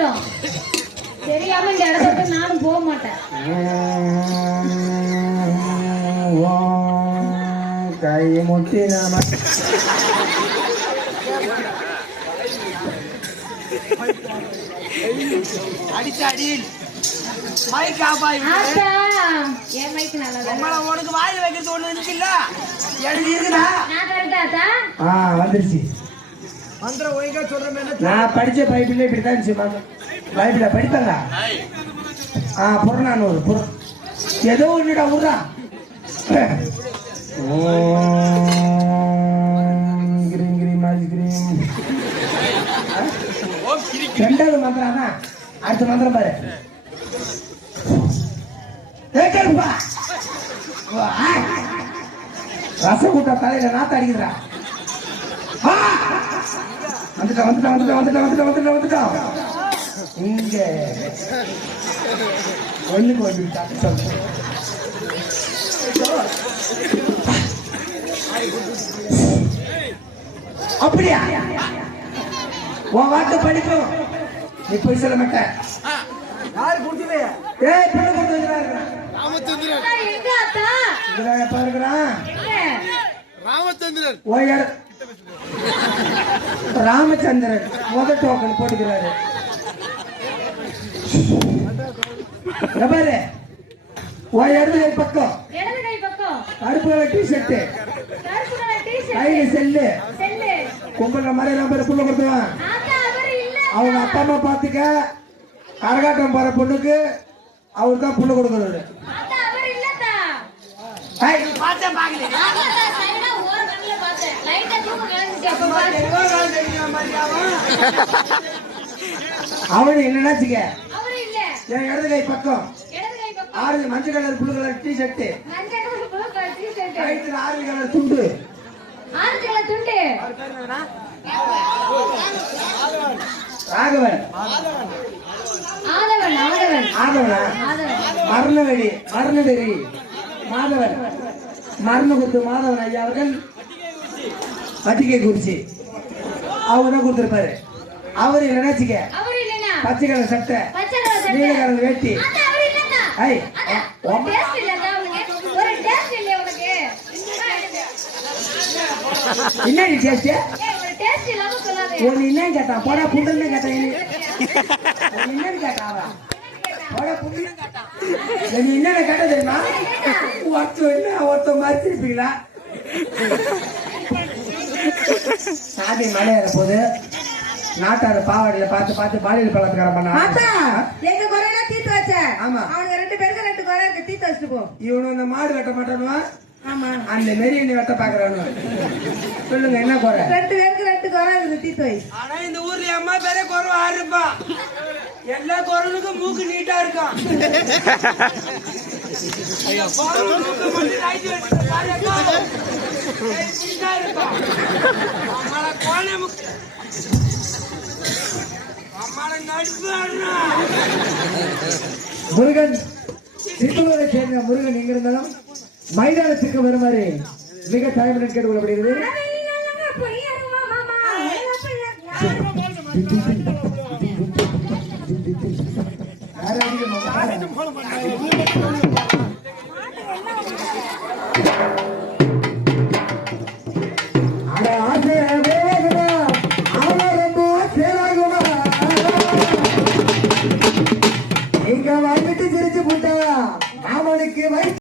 தெரிஞ்சிரும். தெரியாம இந்த இடத்த விட்டு நானும் போக மாட்டேன். கை முட்டி நாம அடிச்ச அடியில் மைக் ஆஃப் ஆகி ஆத்தா என் மைக்கு நல்லா உங்களை உனக்கு வாயில் வைக்கிறது ஒண்ணு இருந்துச்சுல்ல எழுதி இருக்குதா நான் கரெக்டா ஆத்தா ஆ வந்துருச்சு மந்திரம் ஒழுங்கா சொல்ற மாதிரி நான் படிச்ச பைபிள்ல இப்படிதான் இருந்துச்சு பைபிள படித்தங்க ஆ புறநானூறு புற. ஏதோ ஒண்ணுடா ஊரா ரெண்டாவது மந்திரம் தான் அடுத்த மந்திரம் பாரு. ரச கருப்பா. தலையில நாத்த அடிக்குதுடா. வந்துட்டா வந்துட்டா வந்துட்டா வந்துட்டா வந்துட்டா வந்துட்டா வந்துட்டா. இங்க. ஒண்ணுக்கு அப்படியா? உன் வாக்கு படிக்கும் நீ போய் சொல்ல மாட்டேன் யாரு கொடுத்தது? ஏய் பிள்ளை கொண்டு எங்க ஆத்தா இதுதான் ராமச்சந்திரன் முத டோக்கன் போட்டுக்கிறாரு. பாரு ஓ இடது கை பக்கம். கருப்பு கலர் டீ-ஷர்ட். கையில செல்லு. கும்பல மாதிரி எல்லாம் பேர் புள்ள கொடுத்துவான் ஆத்தா அவர் இல்ல. அவங்க அப்பா அம்மா பாத்துக்க கரகாட்டம் போற பொண்ணுக்கு அவர் தான் புள்ள பார்த்தேன். அவர் இல்ல. என் இடது கை பக்கம். ஆறு மஞ்சள் கலர் புல்லு கலர் டி ஷர்ட் ப்ளூ கைத்துல ஆறு கலர் துண்டு. ஆரஞ்சு கலர் துண்டு. ராகவன். ஆதவன் ஆதவன். ஆதவனா? ஆதவன். மரணவெடி மரணவெறி. மாதவன். மரணகுத்து மாதவன் ஐயா அவர்கள் வட்டிகை குறிச்சி. அவர் தான் கொடுத்திருப்பாரு? அவர் நினைச்சுக்க அவர் இல்லனா பச்சை கலர் சட்டை. நீல கலர் வேட்டி. ஐ ஒரு டேஸ்ட் ஒன்னு என்ன கேட்டான் போடா புண்டுன்னு கேட்டான் என்னன்னு கேட்டான் அவன்? போடா புண்டுன்னு கேட்டான் என்னென்ன கேட்ட தெரியுமா? ஒருத்தர் என்ன? ஒருத்தர் மாதிரி திருப்பீங்களா சாதி மலையேற போது நாட்டார பாவாடியில பார்த்து பார்த்து பாலியல் பலாத்காரம் பண்ணா எங்க குறையெல்லாம் தீர்த்து வச்ச? ஆமா. அவனுங்க ரெண்டு பேருக்கு ரெண்டு குறை இருக்கு தீர்த்து வச்சுட்டு போ. இவனு இந்த மாடு வெட்ட மாட்டானுவா? ஆமா. அந்த மாரி நீ வெட்ட பாக்குறானு சொல்லுங்க என்ன குறை? ரெண்டு பேருக்கு ரெண்டு குறை இருக்குது தீர்த்து வை. ஆனா இந்த ஊர்ல அம்மா பேரே குறவு ஆறுப்பா எல்லா குரலுக்கும் மூக்கு நீட்டா இருக்கும் முருகன் திருப்பூரை சேர்ந்த முருகன் எங்க இருந்தாலும் மைதானத்துக்கு வருமாறு மிக தாய்மடன் கேட்டுக்கொள்ளப்படுகிறது Thank you. இங்க வந்துட்டு சிரிச்சு போட்டா அவனுக்கு வயிற்று